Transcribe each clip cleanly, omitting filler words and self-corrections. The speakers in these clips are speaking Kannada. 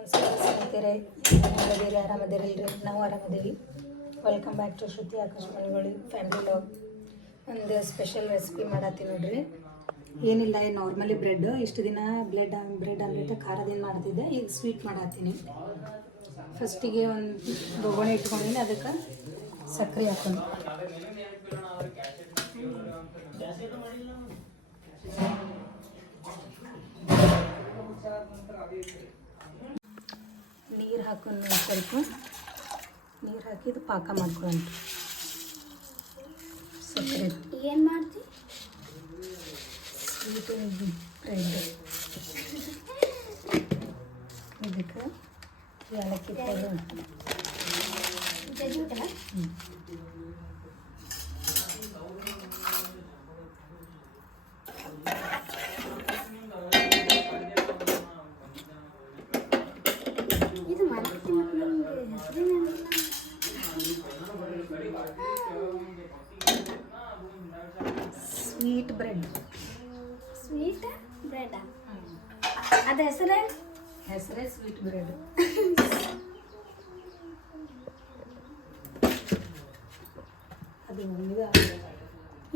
ನಮಸ್ಕಾರ ಸ್ನೇಹಿತರೆ, ಮಾಡಿದಿರಿ ಆರಾಮದಿರಲ್ರಿ? ನಾವು ಆರಾಮದೀವಿ. ವೆಲ್ಕಮ್ ಬ್ಯಾಕ್ ಟು ಶ್ರುತಿ ಆಕಾಶ್ ಮನೆಗಳು ಫ್ಯಾಮಿಲಿ ಲಾಗ್. ಒಂದು ಸ್ಪೆಷಲ್ ರೆಸಿಪಿ ಮಾಡತ್ತೀನಿ ನೋಡ್ರಿ. ಏನಿಲ್ಲ, ನಾರ್ಮಲಿ ಬ್ರೆಡ್ ಇಷ್ಟು ದಿನ ಬ್ರೆಡ್ ಆಮ್ಲೆಟ್ ಖಾರದಿಂದ ಮಾಡ್ತಿದ್ದೆ. ಈಗ ಸ್ವೀಟ್ ಮಾಡತ್ತೀನಿ. ಫಸ್ಟಿಗೆ ಒಂದು ಬೊಗಣೆ ಇಟ್ಕೊಂಡಿನಿ, ಅದಕ್ಕೆ ಸಕ್ಕರೆ ಹಾಕೊಂಡು ನೀರು ಹಾಕೊಂಡು ಸ್ವಲ್ಪ ನೀರು ಹಾಕಿದ್ದು ಪಾಕ ಮಾಡ್ಕೊಳ್ಳೋಣ. ಸಕ್ಕರೆ ಏನು ಮಾಡ್ತಿ? Sweet bread. ಇದಕ್ಕೆ ಏಲಕ್ಕಿ powder sweet bread. Sweet bread ಅದು ಹೆಸರೇ ಸ್ವೀಟ್ ಬ್ರೆಡ್. ಅದು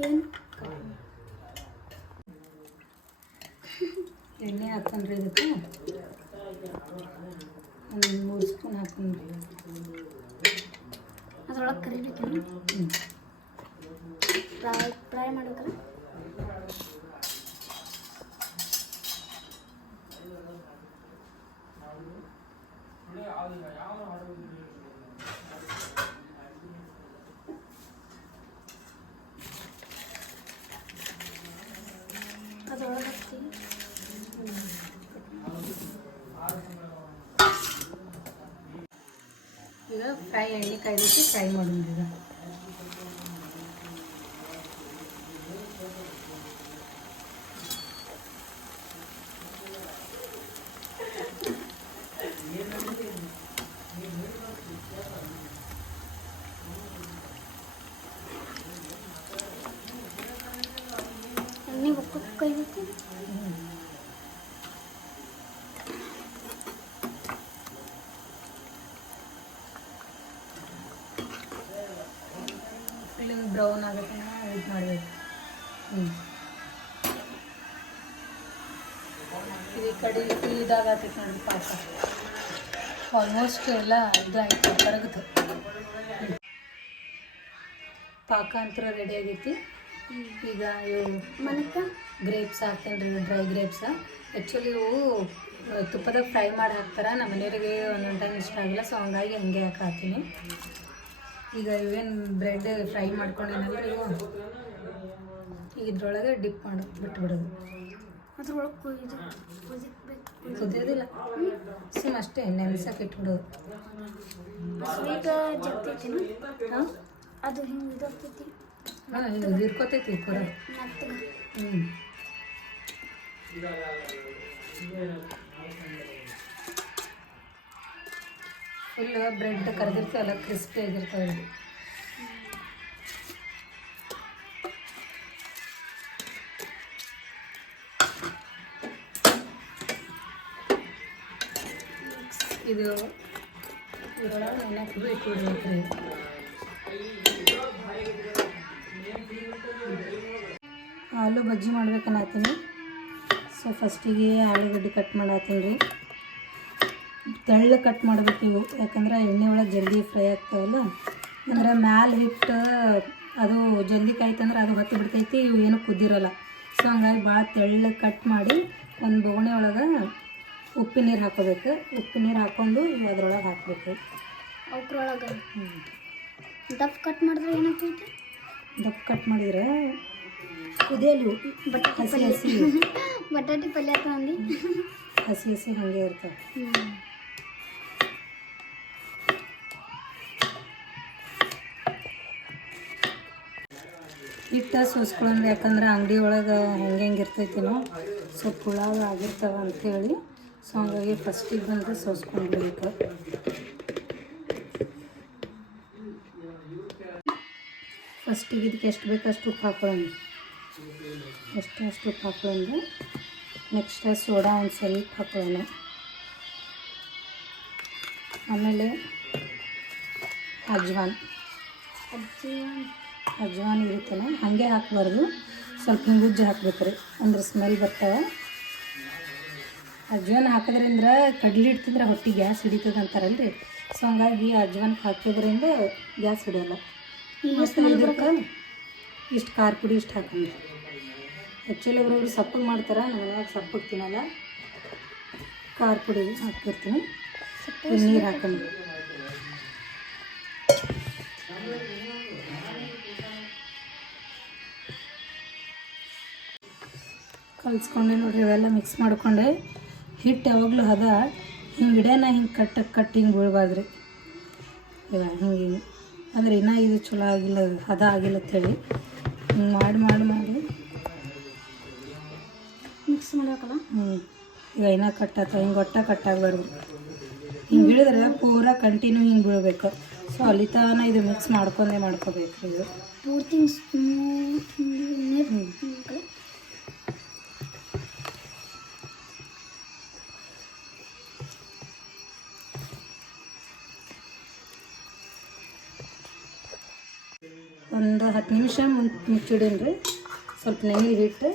ಏನು ಎಣ್ಣೆ ಹಾಕೊಂಡ್ರಿ, ಇದಕ್ಕೆ ಒಂದು 3 ಸ್ಪೂನ್ ಹಾಕೊಂಡ್ರಿ. ಅದ್ರೊಳಗೆ ಕರಿಬೇಕೇನು? ಫ್ರೈ ಮಾಡ್ಬೇಕಲ್ಲ. ಅದ್ರೊಳಗೆ ಹಾಕ್ತೀವಿ. ಈಗ ಫ್ರೈ ಎಣ್ಣೆ ಕಾಯ್ದಿಟ್ಟು ಫ್ರೈ ಮಾಡೋಣ. ಈಗ ಎಣ್ಣೆ ಒಕ್ಕಕ್ಕೆ ಕೈಬೇಕು. ಫಿಲ್ಲಿಂಗ್ ಬ್ರೌನ್ ಆಗುತ್ತೆ, ಇದು ಮಾಡಬೇಕು. ಈ ಕಡೆ ಇದಾಗತ್ತೈತೆ ನೋಡಿ ಪಾಕ. ಆಲ್ಮೋಸ್ಟ್ ಎಲ್ಲ ಇದು ಆಯ್ತು, ಕರಗುತ್ತೆ. ಪಾಕ ಅಂತ ರೆಡಿ ಆಗೈತಿ. ಈಗ ಇವು ಮನಕ್ಕೆ ಗ್ರೇಪ್ಸ್ ಹಾಕ್ತೇನೆ ರೀ, ಡ್ರೈ ಗ್ರೇಪ್ಸ. ಆ್ಯಕ್ಚುಲಿ ಇವು ತುಪ್ಪದಾಗ ಫ್ರೈ ಮಾಡಿ ಹಾಕ್ತಾರೆ. ನಮ್ಮ ಮನೆಯವರಿಗೆ ಒಂದೊಂದು ಟೈಮ್ ಇಷ್ಟ ಆಗಿಲ್ಲ, ಸೊ ಹಂಗಾಗಿ ಹಂಗೆ ಹಾಕ್ತೀನಿ. ಈಗ ಇವೇನು ಬ್ರೆಡ್ ಫ್ರೈ ಮಾಡ್ಕೊಂಡಿನಲ್ರಿ, ಇವು ಇದ್ರೊಳಗೆ ಡಿಪ್ ಮಾಡಿ ಬಿಟ್ಬಿಡೋದು. ಅದ್ರೊಳಗೆ ಕುದಿಯೋದಿಲ್ಲ, ಸುಮ್ಮ ಅಷ್ಟೇ ನೆನ್ಸಕ್ಕೆ ಇಟ್ಬಿಡೋದು. ಸ್ವೀಟ್ ಜಗ್ತೈತಿನ? ಹಾಂ, ಅದು ಹಿಂಗೆ ಇದಾಗ್ತೈತಿ. ಹಾಂ, ಇದು ಇರ್ಕೋತೈತಿ ಪೂರ. ಮೆತ್ತಗೆ. ಫುಲ್ ಬ್ರೆಡ್ ಕರೆದಿರ್ತೀವಲ್ಲ, ಕ್ರಿಸ್ಪಿ ಆಗಿರ್ತವೆ. ಇದು ಇದರೊಳಗೆ ನೆನಪು ಇಟ್ಬಿಡ್ಬೇಕ್ರಿ. ಆಲೂ ಬಜ್ಜಿ ಮಾಡ್ಬೇಕನ್ನತ್ತೀನಿ. ಸೊ ಫಸ್ಟಿಗೆ ಆಲೂಗಡ್ಡೆ ಕಟ್ ಮಾಡತ್ತೀನಿ ರೀ. ತೆಳ್ಳು ಕಟ್ ಮಾಡ್ಬೇಕು ಇವು, ಯಾಕಂದ್ರೆ ಎಣ್ಣೆ ಒಳಗೆ ಜಲ್ದಿ ಫ್ರೈ ಆಗ್ತಾವಲ್ಲ. ಅಂದ್ರೆ ಮ್ಯಾಲೆ ಹಿಟ್ಟು ಅದು ಜಲ್ದಿ ಕಾಯ್ತಂದ್ರೆ ಅದು ಹೊತ್ತು ಬಿಡ್ತೈತಿ, ಇವು ಏನು ಕುದ್ದಿರೋಲ್ಲ. ಸೊ ಹಂಗಾಗಿ ಭಾಳ ತೆಳ್ಳು ಕಟ್ ಮಾಡಿ ಒಂದು ಬೊಗಣೆ ಒಳಗೆ ಉಪ್ಪಿನ ನೀರು ಹಾಕೋಬೇಕು. ಉಪ್ಪಿನ ನೀರು ಹಾಕ್ಕೊಂಡು ಇವು ಅದ್ರೊಳಗೆ ಹಾಕಬೇಕು. ಅವ್ರೊಳಗೆ ದಪ್ಪ ಕಟ್ ಮಾಡಿದ್ರೆ ಏನಾಗ್ತೈತಿ? ದಪ್ಪ ಕಟ್ ಮಾಡಿದ್ರೆ ಕುದಿಯಲು ಹಸಿ ಹಸಿ ಬಟಾಟಿ ಪಲ್ಯ ತಂದು ಹಸಿ ಹಸಿ ಹಾಗೆ ಇರ್ತವೆ. ಹಿಟ್ಟು ಸೋಸ್ಕೊಳ್ಳೋದು, ಯಾಕಂದ್ರೆ ಅಂಗಡಿ ಒಳಗೆ ಹೆಂಗೆ ಇರ್ತೈತಿನೋ ಸ್ವಲ್ಪ ಹುಳಾಗ ಆಗಿರ್ತಾವೆ ಅಂಥೇಳಿ. ಸೊ ಹಂಗಾಗಿ ಫಸ್ಟಿಗೆ ಬಂದರೆ ಸೋಸ್ಕೊಂಡ್ಬಿಡ್ಬೇಕು. ಫಸ್ಟಿಗೆ ಇದಕ್ಕೆ ಎಷ್ಟು ಬೇಕು ಅಷ್ಟು ಉಪ್ಪು ಹಾಕೊಳ್ಳೋಣ. ಅಷ್ಟು ಉಪ್ಪು ಹಾಕೊಳ್ಳೋಣ. ನೆಕ್ಸ್ಟ್ ಸೋಡಾ ಒಂದು ಸ್ವಲ್ಪ ಹಾಕೊಳ್ಳೋಣ. ಆಮೇಲೆ ಅಜ್ವಾನ್ ಇರುತ್ತಲ್ಲ ಹಾಗೆ ಹಾಕಬಾರ್ದು, ಸ್ವಲ್ಪ ಹಿಂಗೆ ಉಜ್ಜಿ ಹಾಕ್ಬೇಕ್ರಿ, ಅಂದ್ರೆ ಸ್ಮೆಲ್ ಬರ್ತಾವೆ. ಅಜ್ವಾನ್ ಹಾಕೋದ್ರಿಂದ ಕಡ್ಲಿ ಹಿಟ್ಟು ತಿಂದ್ರೆ ಹೊಟ್ಟೆ ಗ್ಯಾಸ್ ಹಿಡಿತದೆ ಅಂತಾರಲ್ರಿ, ಸೊ ಹಂಗಾಗಿ ಅಜ್ವಾನ್ ಹಾಕೋದ್ರಿಂದ ಗ್ಯಾಸ್ ಹಿಡಿಯೋಲ್ಲ. ಮತ್ತು ಇದಕ್ಕೆ ಇಷ್ಟು ಖಾರ ಪುಡಿ ಇಷ್ಟು ಹಾಕೊಂಡ್ರಿ. ಆ್ಯಕ್ಚುಲಿ ಒಬ್ಬರೊಬ್ರು ಸಪ್ಪಗೆ ಮಾಡ್ತಾರೆ, ನಮ್ಮ ಮನ್ಯಾಗ ಸಪ್ಪಗೆ ತಿನ್ನಲ್ಲ, ಖಾರ ಪುಡಿ ಹಾಕ್ತಿರ್ತೀನಿ. ನೀರು ಹಾಕೊಂಡು ಕಲಿಸ್ಕೊಂಡೆ ನೋಡ್ರಿ. ಇವೆಲ್ಲ ಮಿಕ್ಸ್ ಮಾಡ್ಕೊಂಡೆ. ಹಿಟ್ಟು ಯಾವಾಗಲೂ ಹದ ಹಿಂಗೆ ಹಿಡ್ಯಾನ ಹಿಂಗೆ ಕಟ್ ಹಿಂಗೆ ಬೀಳ್ಬಾರ್ದ್ರಿ. ಇವಾಗ ಹಿಂಗೆ ಅಂದರೆ ಇನ್ನೂ ಇದು ಚಲೋ ಆಗಿಲ್ಲ, ಹದ ಆಗಿಲ್ಲ ಅಂತೇಳಿ ಹಿಂಗೆ ಮಾಡಿ ಮಿಕ್ಸ್ ಮಾಡ್ಬೇಕಲ್ಲ. ಈಗ ಇನ್ನೂ ಕಟ್ಟಾತ, ಹಿಂಗೆ ಒಟ್ಟ ಕಟ್ಟಾಗಬಾರ್ದು. ಹಿಂಗೆ ಬೀಳಿದ್ರೆ ಪೂರ ಕಂಟಿನ್ಯೂ ಹಿಂಗೆ ಬೀಳ್ಬೇಕು. ಸೊ ಅಲ್ಲಿ ತನಕ ಇದು ಮಿಕ್ಸ್ ಮಾಡ್ಕೋಬೇಕು. ಇದು ಪೂರ್ತಿ ಒಂದು 10 ನಿಮಿಷ ಮುಚ್ಚಿಡೀನಿ. ಸ್ವಲ್ಪ ನೆನೆ ಹಿಟ್ಟು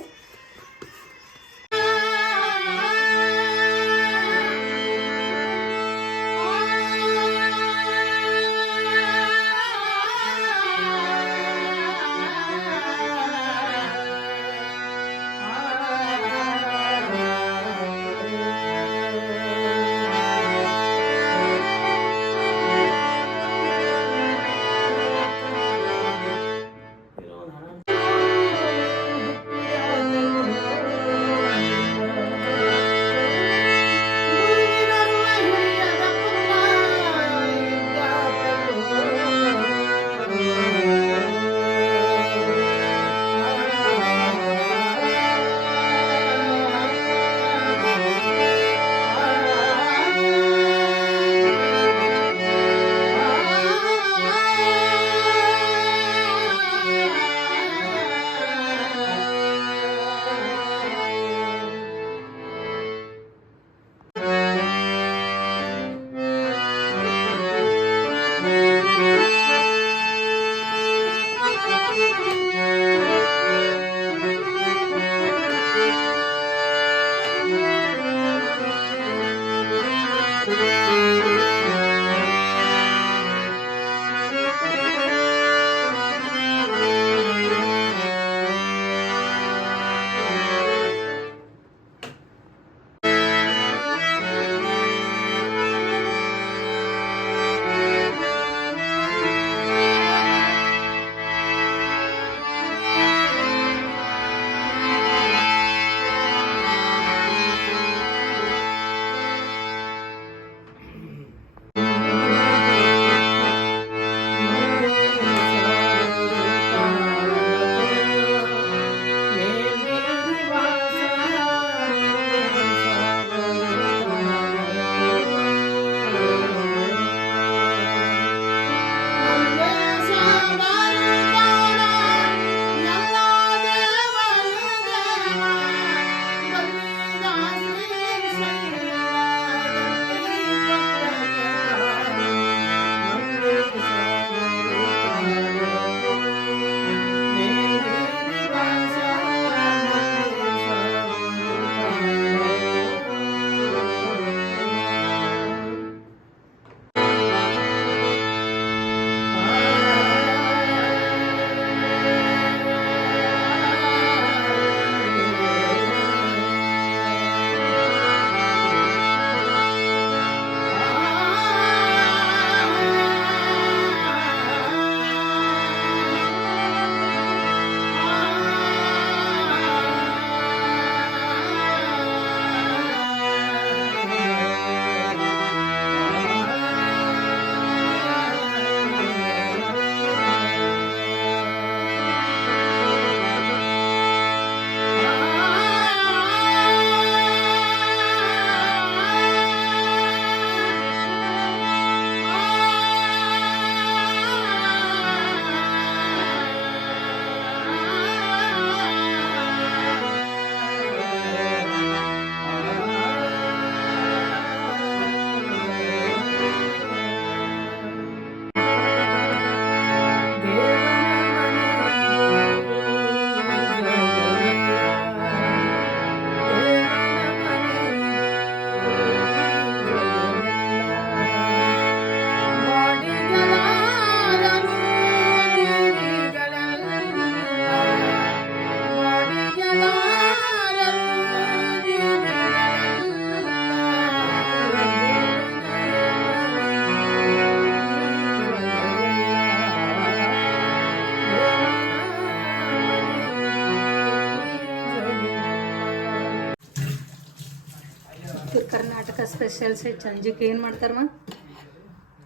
ಸ್ಪೆಷಲ್ಸ್ ಸಂಜೆಗೆ ಏನು ಮಾಡ್ತಾರಮ್ಮ?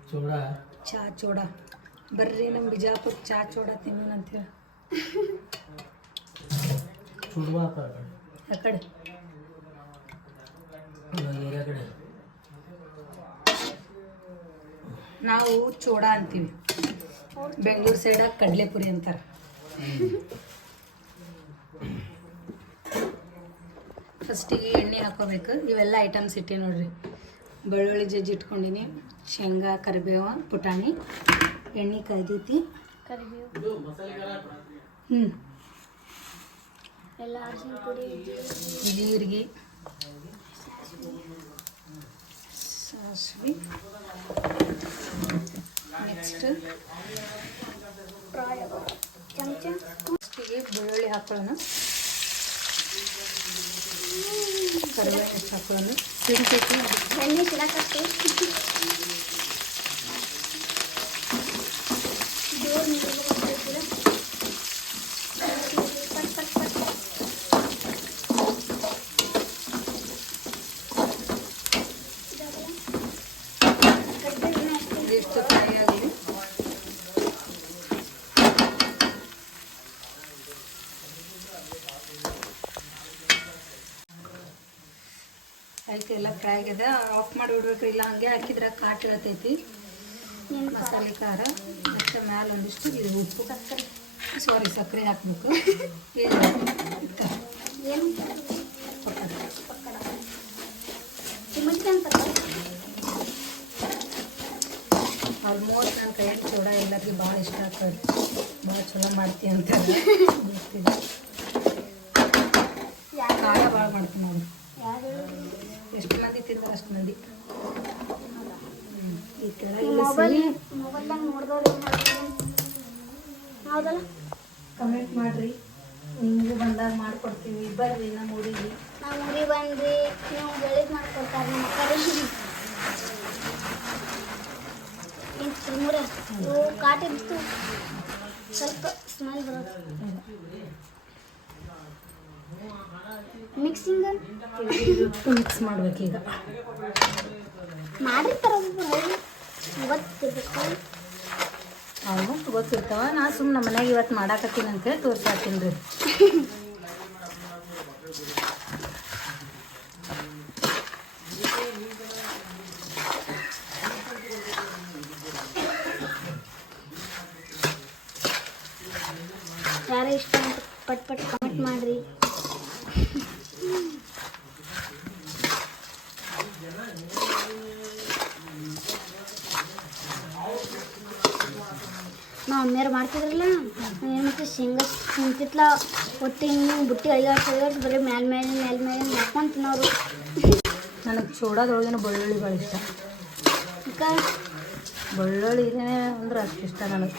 ಚೂಡ ಚಾ ಚೂಡ. ಬರ್ರಿ ನಮ್ಮ ಬಿಜಾಪುರ ಚಾ ಚೂಡ ತಿನ್ನೋಣ ಅಂತೇಳಿ. ಚೂಡುವ ಆ ಕಡೆ ಏರಿಯಾ ಕಡೆ ನಾವು ಚೂಡ ಅಂತೀವಿ, ಬೆಂಗಳೂರು ಸೈಡಾಗ ಕಡಲೆಪುರಿ ಅಂತಾರೆ. ಫಸ್ಟಿಗೆ ಎಣ್ಣೆ ಹಾಕೋಬೇಕು. ಇವೆಲ್ಲ ಐಟಮ್ಸ್ ಇಟ್ಟೆ ನೋಡ್ರಿ. ಬೆಳ್ಳುಳ್ಳಿ ಜಜ್ಜಿ ಇಟ್ಕೊಂಡಿನಿ, ಶೇಂಗಾ, ಕರಿಬೇವು, ಪುಟಾಣಿ, ಎಣ್ಣೆ ಕಾಯ್ದೈತಿ, ಕರಿಬೇವು ಎಲ್ಲ ಅರಿಶಿನ ಪುಡಿ, ಜೀರಿಗೆ, ಸಾಸಿವೆ, ನೆಕ್ಸ್ಟ್ ಚಮಚ ಫಸ್ಟಿಗೆ ಬೆಳ್ಳುಳ್ಳಿ ಹಾಕೊಳ್ಳೋಣ, ಕರಿಬೇವು ಎಷ್ಟು ಹಾಕೊಳ್ಳೋಣ, ಸಿಡಿತೈತಿ ಎಣ್ಣೆ ಸಿಡಕತ್ತಿ ಜೋರು ನೀರು ಹಾಕ್ತೀರ. ಪಟ್ ಪಟ್ ಪಟ್ ಕರಿಬೇವಿನ ಅಷ್ಟೇ. ಎಷ್ಟು ಫ್ರೈ ಆಗಲಿ. ಆಯ್ತು, ಎಲ್ಲ ಫ್ರೈ ಆಗ್ಯದ. ಆಫ್ ಮಾಡಿ ಬಿಡ್ಬೇಕು, ಇಲ್ಲ ಹಂಗೆ ಹಾಕಿದ್ರೆ ಕಾಟ್ ಇಳತೈತಿ. ಮಸಾಲೆ ಖಾರ ಮತ್ತು ಮ್ಯಾಲೆ ಒಂದಿಷ್ಟು ಇದು ಉಪ್ಪು, ಸಕ್ಕರೆ ಹಾಕಬೇಕು. ಏನು ಪಕ್ಕದ ಪಕ್ಕಡ ಚಿಮ್ಮಟಿ ಅಂತಾರೆ. ಆಲ್ಮೋಸ್ಟ್ ನನ್ನ ಕೈಯಲ್ಲಿ ಚೂಡ ಎಲ್ಲರಿಗೂ ಭಾಳ ಇಷ್ಟ ಆಗ್ತದೆ. ಭಾಳ ಚಲೋ ಮಾಡ್ತೀವಿ ಅಂತಾರೆ. ಖಾರ ಭಾಳ ಮಾಡ್ತೀನಿ ನೋಡಿ. ಯಾರು ಎಷ್ಟು ಮಂದಿ ತಿಂದ್ರೆ ಅಷ್ಟು ಮಂದಿ. ಈ ಮೊಬೈಲ್ದಾಗ ನೋಡಿದವ್ರು ಏನು ಮಾಡ್ತಾರೆ? ಹೌದಲ್ಲ, ಕಮೆಂಟ್ ಮಾಡಿರಿ, ನಿಮಗೂ ಬಂದಾಗ ಮಾಡಿಕೊಡ್ತೀವಿ. ಬರ್ರಿ ನಮ್ಮ ಊರಿಗೆ. ನಾವು ಊರಿಗೆ ಬಂದ್ರಿ, ನೀವು ಬೆಳಿಗ್ಗೆ ಮಾಡ್ಕೊಡ್ತಾರೆ ನಮ್ಮ ಮಕ್ಕಳು. ಏನು ಚಿಲ್ಮುರೆ ಇವು ಕಾಟಿದ್ದು ಸ್ವಲ್ಪ ಸ್ಮೆಲ್ ಬರುತ್ತೆ. ಮಿಕ್ಸಿಂಗ್ ಮಿಕ್ಸ್ ಮಾಡ್ಬೇಕೀಗ. ಮಾಡಿರ್ತಾರೆ ಇವತ್ತು ಆಲ್ಮೋಸ್ಟ್ ಗೊತ್ತಿರ್ತಾವ. ನಾ ಸುಮ್ಮನೆ ನಮ್ಮ ಮನೆಗೆ ಇವತ್ತು ಮಾಡಾಕತ್ತೀನಿ ಅಂತೇಳಿ ತೋರ್ಸಾತೀನಿ ರೀ. ಯಾರು ಇಷ್ಟ ಅಂತ ಪಟ್ ಪಟ್ ಕಮೆಂಟ್ ಮಾಡಿರಿ. ನಾವು ಅಮ್ಮಿಯರು ಮಾಡ್ತಿದ್ರಲ್ಲ, ಏನು ಮಾಡ್ತೀವಿ, ಶೇಂಗಾ ಕುಂತಿತ್ಲ ಒಟ್ಟು ಹಿಂಗೆ ಬುಟ್ಟಿ ಅಳಿಗಾಡ್ಸಿ ಬರೀ ಮೇಲೆ ಹಾಕೊಂಡು ತಿನ್ನೋರು. ನನಗೆ ಚೂಡಾದೊಳಗಿನ ಬೆಳ್ಳುಳ್ಳಿ ಭಾಳ ಇಷ್ಟ. ಈಗ ಬೆಳ್ಳುಳ್ಳಿ ಅಂದ್ರೆ ಅಷ್ಟು ಇಷ್ಟ ನನಗೆ.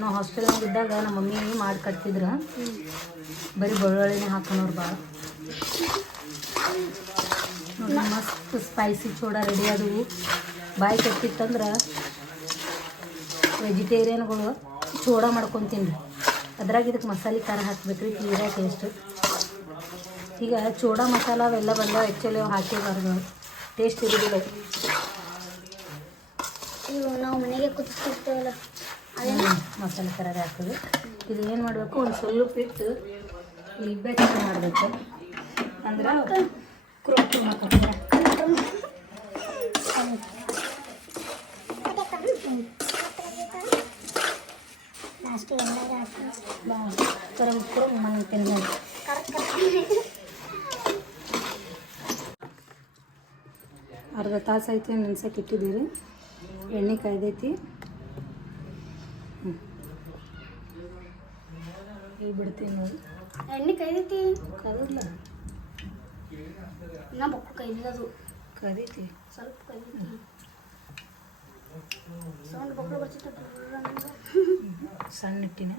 ನಾವು ಹಾಸ್ಟೆಲ್ನಾಗ ಇದ್ದಾಗ ನಮ್ಮ ಮಮ್ಮಿ ಮಾಡಿ ಕಟ್ತಿದ್ರು, ಬರೀ ಬೆಳ್ಳುಳ್ಳಿನೇ ಹಾಕೋನವ್ರು ಭಾಳ. ನೋಡಿ, ಮಸ್ತ್ ಸ್ಪೈಸಿ ಚೂಡ ರೆಡಿ ಆದವು. ಬಾಯಿ ಕಟ್ಟಿತ್ತಂದ್ರೆ ವೆಜಿಟೇರಿಯನ್ಗಳು ಚೂಡ ಮಾಡ್ಕೊತೀನಿ ರೀ. ಅದ್ರಾಗ ಇದಕ್ಕೆ ಮಸಾಲೆ ಖಾರ ಹಾಕ್ಬೇಕು ರೀ, ತೀರಾ ಟೇಸ್ಟ್. ಈಗ ಚೂಡ ಮಸಾಲ ಅವೆಲ್ಲ ಬಂದಾವ. ಆ್ಯಕ್ಚುಲಿ ಅವು ಹಾಕಿಬಾರ್ದು, ಟೇಸ್ಟ್ ಇರೋದಿಲ್ಲ. ಇವು ನಾವು ಮನೆಗೆ ಕುದಿಸ್ತಿರ್ತೇವಲ್ಲ ಅದೇನು ಮಸಾಲೆ ಖಾರ ಹಾಕೋದು. ಇದು ಏನು ಮಾಡಬೇಕು, ಒಂದು ಸ್ವಲ್ಪ ಇಟ್ಟು ಇಲ್ಲಿ ಬೆಚ್ಚ ಮಾಡಬೇಕು. ಅಂದ್ರೆ ಕ್ರೋಪ್ ಹಾಕೋತೀರ. ಲಾಸ್ಟಿಗೆ ಎಣ್ಣೆಗೆ ಹಾಕಿ ಕುರುಮ್ ಮನೆ ತಿಂದು ಅರ್ಧ ತಾಸು ಆಯ್ತು ನೆನ್ಸಕ್ಕೆ ಇಟ್ಟಿದ್ದೀರಿ. ಎಣ್ಣೆ ಕಾಯ್ದೈತಿ. ಈಗ ಬಿಡ್ತೀನಿ ನೋಡಿ. ಎಣ್ಣೆ ಕೈದೈತಿ ಕದಲ್ಲ, ನಾ ಬೊಕ್ಕು ಕೈದಿಲ್ಲದು ಕದೈತಿ. ಸ್ವಲ್ಪ ಕೈದೈತಿ. ಸೌಂಡ್ ಬೊಕ್ಕಳು ಬರ್ತಿತ್ತು. ಸಣ್ಣ ಇಟ್ಟಿನ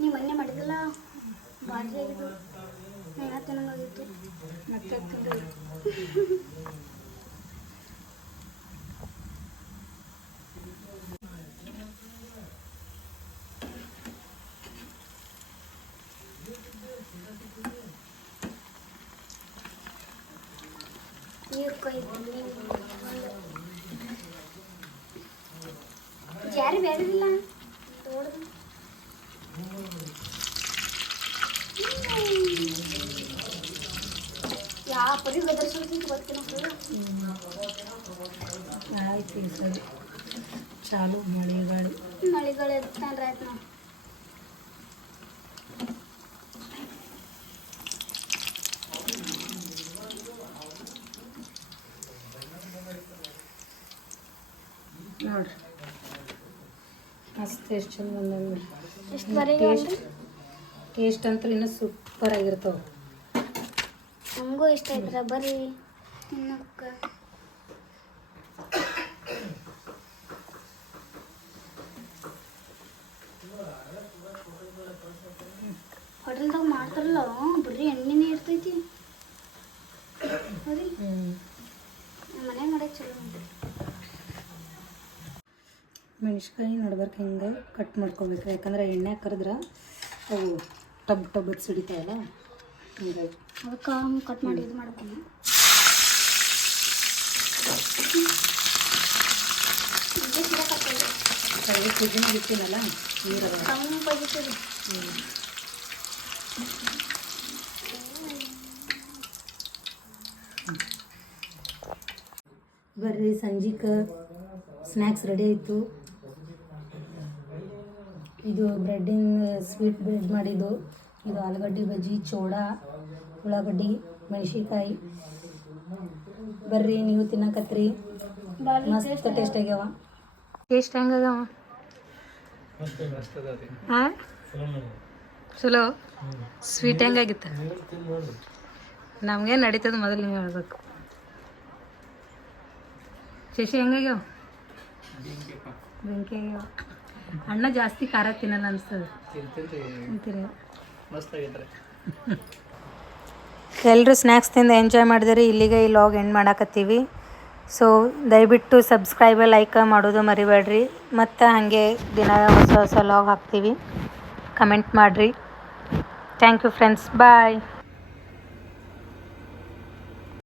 ನೀ ಮೊನ್ನೆ ಮಾಡಿದಲ್ಲ ಬಾಜಿ ಆಗಿದ್ದು, ನಾ ತಿನ್ನಂಗಾಗಿತ್ತು. ಮತ್ತೆ ತಿಂದು ಜಾರಿ ಬೇಡದಿಲ್ಲ ತೋಡ್ದು ಯಾವ ಪರಿ ಗದರ್ಸೋದು ಗೊತ್ತಿಲ್ಲ ಆಯ್ತು ಈ ಸರಿ ಚಾಲು ಮಳೆಗಾಳಿ ಮಳೆಗಳು ಎತ್ತಾನ್ರಿ ಆಯ್ತು ನಾವು ನೋಡ್ರಿ ಮಸ್ತ್ ಎಷ್ಟು ಚಂದ ಬಂದಂಗೆ ಎಷ್ಟು ಬರೀ ಟೇಸ್ಟ್ ಅಂತೂ ಇನ್ನೂ ಸೂಪರ್ ಆಗಿರ್ತಾವೆ. ನಮಗೂ ಇಷ್ಟ ಆಯ್ತರ ಬರ್ರಿ ತಿನ್ನಕ್ಕೆ. ಹೋಟೆಲ್ದಾಗ ಮಾಡ್ತಾರಲ್ಲ ಬರೀ ಎಣ್ಣೆನೇ ಇರ್ತೈತಿ ಹೌದಿ ನಮ್ಮ ಮನ್ಯಾಗ ಮಾಡೋಕೆ ಚಲೋ ಉಂಟು. ಮೆಣಸ್ಕಾಯಿ ನಡ್ಬರ್ಕ ಹಿಂಗೆ ಕಟ್ ಮಾಡ್ಕೊಬೇಕು, ಯಾಕಂದ್ರೆ ಎಣ್ಣೆ ಕರೆದ್ರೆ ಅವು ಟಬ್ ಟಬ್ ಸಿಡಿತಾವಲ್ಲ ಹಿಂಗಾಗಿ ಅದಕ್ಕೆ ಕಟ್ ಮಾಡಿ ಇದು ಮಾಡ್ಕೊಂಡು ಕೈಗೆ ಫ್ರಿಜ್ಜಿನ ಬಿಟ್ಟಿನಲ್ಲ ನೀರು ತಂಪಾಗಿರ್ತದೆ. ಬರ್ರಿ ಸಂಜೆಗೆ ಸ್ನ್ಯಾಕ್ಸ್ ರೆಡಿ ಆಯಿತು. ಇದು ಬ್ರೆಡ್ಡಿನ ಸ್ವೀಟ್ ಬ್ರೆಡ್ ಮಾಡಿದ್ದು, ಇದು ಆಲೂಗಡ್ಡೆ ಬಜ್ಜಿ, ಚೋಡಾ, ಉಳ್ಳಾಗಡ್ಡಿ, ಮೆಣಸಿನ್ಕಾಯಿ. ಬರ್ರಿ ನೀವು ತಿನ್ನಕತ್ರಿ, ಮಸ್ತ್ ಟೇಸ್ಟ್ ಆಗ್ಯಾವ. ಟೇಸ್ಟ್ ಹೆಂಗಾಗ್ಯಾವ? ಹಾಂ ಚಲೋ. ಸ್ವೀಟ್ ಹೆಂಗಾಗಿತ್ತು? ನಮಗೆ ನಡೀತದೆ, ಮೊದಲು ನೀವು ಹೇಳ್ಬೇಕು. ಶಶಿ ಹೆಂಗಾಗ್ಯಾವ? ಬೆಂಕಿ ಆಗ್ಯಾವ. ಅಣ್ಣ ಜಾಸ್ತಿ ಖಾರ ತಿನ್ನಲ್ಲ ಅನಿಸ್ತದೆ. ತಿಂತೀರಿ? ಎಲ್ಲರೂ ಸ್ನ್ಯಾಕ್ಸ್ ತಿಂದು ಎಂಜಾಯ್ ಮಾಡಿದರೆ ಇಲ್ಲಿಗೆ ಈ ಲಾಗ್ ಎಂಡ್ ಮಾಡಾಕತ್ತೀವಿ. ಸೊ ದಯವಿಟ್ಟು ಸಬ್ಸ್ಕ್ರೈಬ್ ಲೈಕ್ ಮಾಡೋದು ಮರಿಬೇಡ್ರಿ. ಮತ್ತು ಹಾಗೆ ದಿನ ಹೊಸ ಹೊಸ ಲಾಗ್ ಹಾಕ್ತೀವಿ. ಕಮೆಂಟ್ ಮಾಡಿರಿ. Thank you friends, bye.